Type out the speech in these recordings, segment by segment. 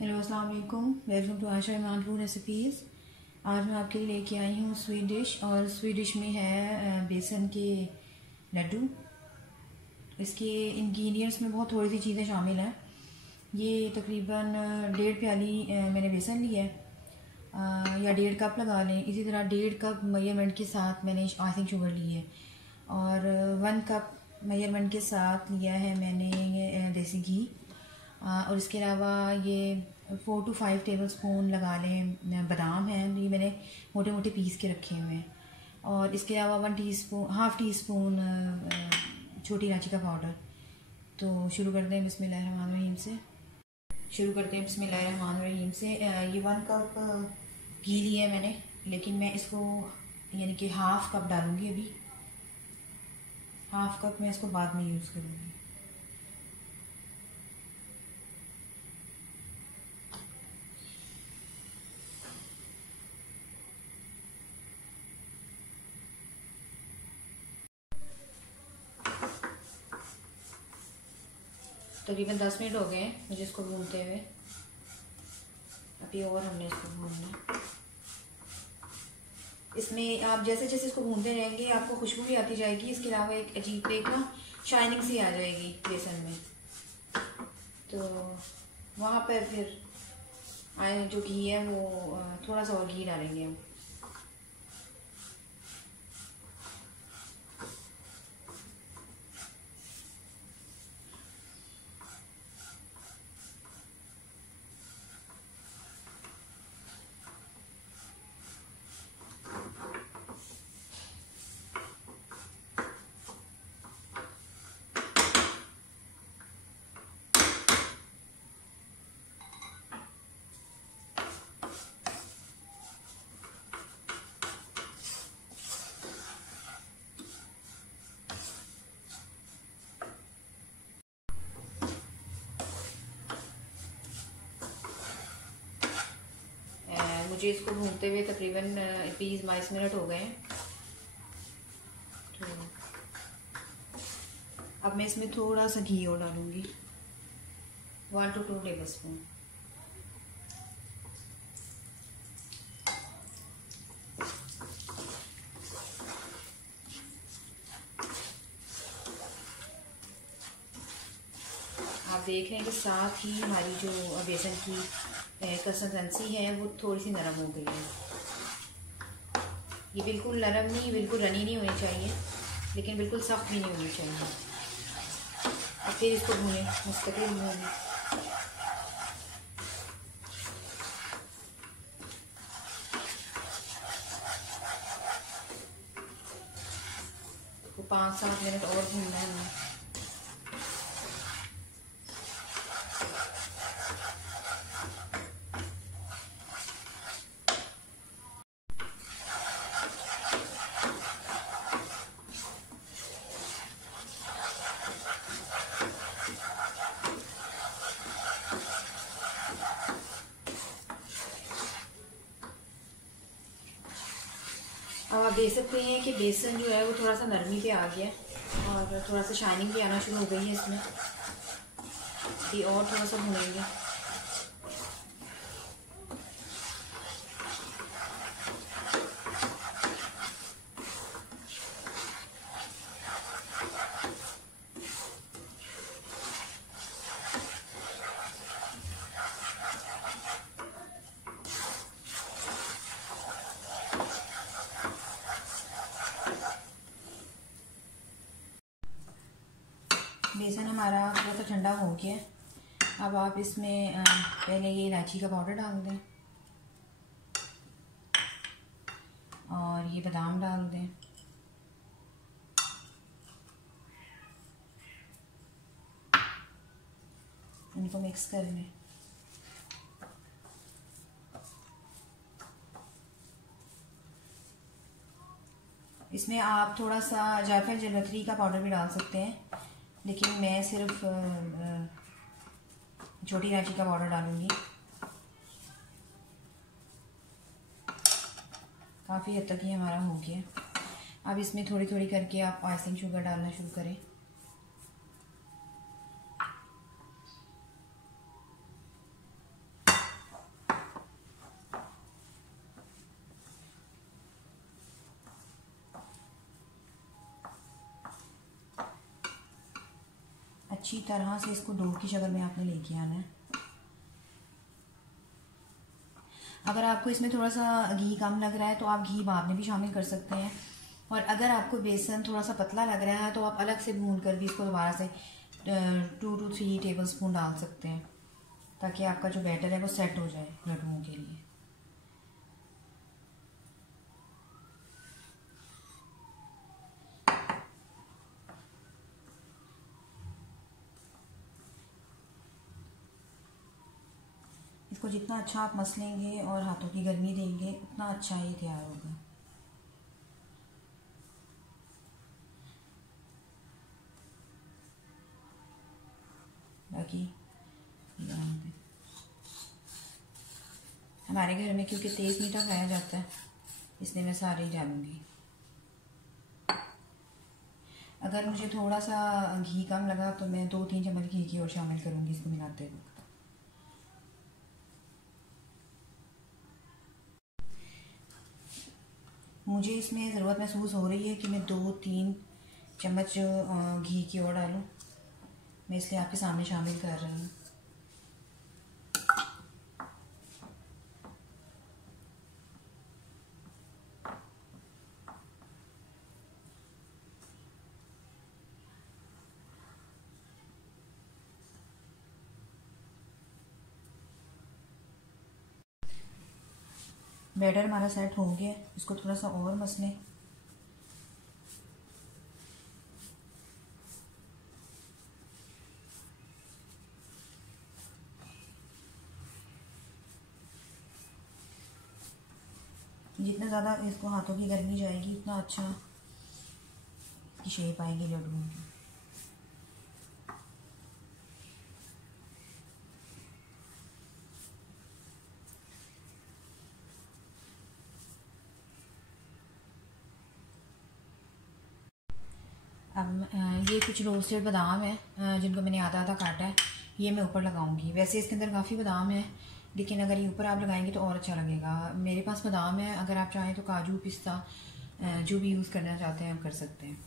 Hello अस्सलाम वालेकुम, welcome to Asha Imran food recipes. आज मैं आपके लिए लेके आई हूँ स्वीट डिश, और स्वीट डिश में है बेसन के लड्डू। इसके इंग्रेडिएंट्स में बहुत थोड़ी सी चीज़ें शामिल हैं। ये तकरीबन 1.5 प्याली मैंने बेसन लिया है, या 1.5 कप लगा लें। इसी तरह 1.5 कप मेजरमेंट के साथ मैंने आइसिंग शुगर ली है, और 1 कप मेजरमेंट के साथ लिया है मैंने देसी घी। और इसके अलावा ये 4 to 5 टेबल स्पून लगा लें बादाम हैं, ये मैंने मोटे मोटे पीस के रखे हुए हैं। और इसके अलावा हाफ़ टी स्पून छोटी इलायची का पाउडर। तो शुरू करते हैं बिस्मिल्लाहिर्रहमानिर्रहीम से। ये 1 कप घी लिया है मैंने, लेकिन मैं इसको यानी कि हाफ़ कप डालूँगी अभी। हाफ़ कप मैं इसको बाद में यूज़ करूँगी। तकरीबन 10 मिनट हो गए हैं मुझे इसको भूनते हुए। अभी और हमने इसको भूनना। इसमें आप जैसे जैसे इसको भूनते रहेंगे आपको खुशबू भी आती जाएगी। इसके अलावा एक अजीब एक ना शाइनिंग सी आ जाएगी बेसन में। तो वहाँ पर फिर जो घी है वो थोड़ा सा और घी डालेंगे हम। मुझे इसको भूनते हुए तकरीबन 20-22 मिनट हो गए हैं। तो अब मैं इसमें थोड़ा सा घी और डालूंगी, 1 to 2 टेबल स्पून। आप देख रहे हैं कि साथ ही हमारी जो बेसन की कंसिस्टेंसी है वो थोड़ी सी नरम हो गई है। ये बिल्कुल नरम नहीं, बिल्कुल रनी नहीं होनी चाहिए, लेकिन बिल्कुल सख्त भी नहीं होनी चाहिए। अब फिर इसको भूनें, मुस्तकिल भूनें। तो 5-7 मिनट और भूनना है हमें। अब आप देख सकते हैं कि बेसन जो है वो थोड़ा सा नरमी पे आ गया है, और थोड़ा सा शाइनिंग भी आना शुरू हो गई है इसमें। ये और थोड़ा सा भूनेंगे। बेसन हमारा थोड़ा सा ठंडा हो गया है। अब आप इसमें पहले ये इलायची का पाउडर डाल दें, और ये बादाम डाल दें। इनको मिक्स कर लें। इसमें आप थोड़ा सा जायफल जावित्री का पाउडर भी डाल सकते हैं, लेकिन मैं सिर्फ छोटी इलायची का पाउडर डालूंगी। काफ़ी हद तक ये हमारा हो गया। अब इसमें थोड़ी थोड़ी करके आप आइसिंग शुगर डालना शुरू करें। अच्छी तरह से इसको डो की शक्ल में आपने लेके आना है। अगर आपको इसमें थोड़ा सा घी कम लग रहा है तो आप घी बाद में भी शामिल कर सकते हैं, और अगर आपको बेसन थोड़ा सा पतला लग रहा है तो आप अलग से भून कर भी इसको दोबारा से 2 to 3 टेबल स्पून डाल सकते हैं, ताकि आपका जो बैटर है वो सेट हो जाए लड्डुओं के लिए। इसको जितना अच्छा आप मसलेंगे और हाथों की गर्मी देंगे उतना अच्छा ये तैयार होगा। बाकी हमारे घर में क्योंकि तेज़ मीठा खाया जाता है इसलिए मैं सारे ही डालूँगी। अगर मुझे थोड़ा सा घी कम लगा तो मैं 2-3 चम्मच घी की और शामिल करूँगी इसको मिलाते वक्त। मुझे इसमें ज़रूरत महसूस हो रही है कि मैं 2-3 चम्मच घी की और डालूँ, मैं इसलिए आपके सामने शामिल कर रही हूँ। बैटर हमारा सेट हो गया, इसको थोड़ा सा और मसलें। जितना ज़्यादा इसको हाथों की गर्मी जाएगी उतना अच्छा इसकी शेप आएगी लड्डुओं की। अब ये कुछ रोस्टेड बादाम है जिनको मैंने आधा आधा काटा है, ये मैं ऊपर लगाऊंगी। वैसे इसके अंदर काफ़ी बादाम है, लेकिन अगर ये ऊपर आप लगाएंगे तो और अच्छा लगेगा। मेरे पास बादाम है, अगर आप चाहें तो काजू पिस्ता जो भी यूज़ करना चाहते हैं आप कर सकते हैं।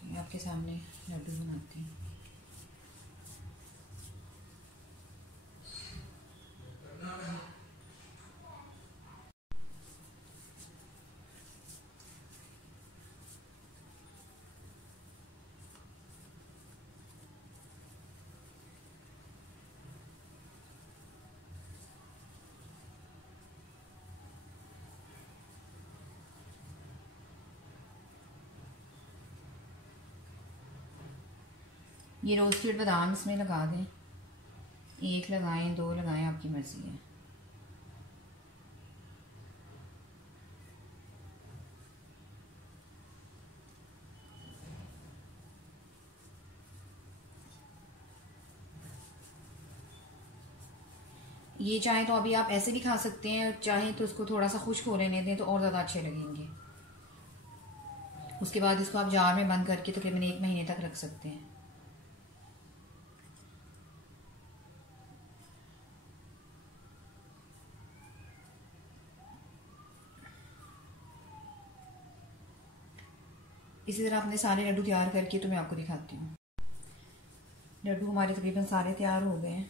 तो ये आपके सामने लड्डू बनाती हूँ। ये रोस्टेड बादाम इसमें लगा दें, 1 लगाएं 2 लगाएं, आपकी मर्ज़ी है। ये चाहें तो अभी आप ऐसे भी खा सकते हैं, चाहें तो इसको थोड़ा सा खुश्क हो लेने दें तो और ज़्यादा अच्छे लगेंगे। उसके बाद इसको आप जार में बंद करके तकरीबन 1 महीने तक रख सकते हैं। इसी तरह अपने सारे लड्डू तैयार करके तो मैं आपको दिखाती हूँ। लड्डू हमारे तकरीबन सारे तैयार हो गए हैं।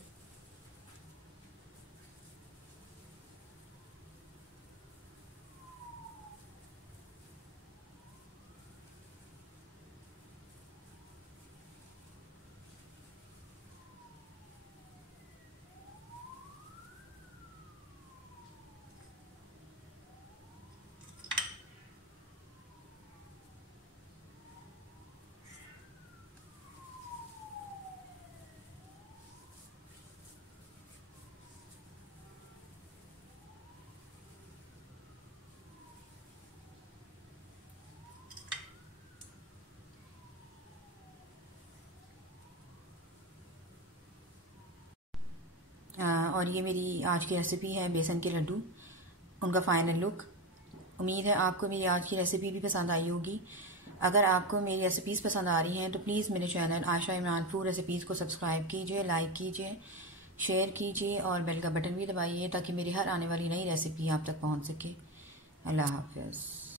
और ये मेरी आज की रेसिपी है बेसन के लड्डू, उनका फ़ाइनल लुक। उम्मीद है आपको मेरी आज की रेसिपी भी पसंद आई होगी। अगर आपको मेरी रेसिपीज़ पसंद आ रही हैं तो प्लीज़ मेरे channel Ayesha Imran food recipes को सब्सक्राइब कीजिए, लाइक कीजिए, शेयर कीजिए और बेल का बटन भी दबाइए ताकि मेरी हर आने वाली नई रेसिपी आप तक पहुँच सके। अल्लाह हाफ़िज़।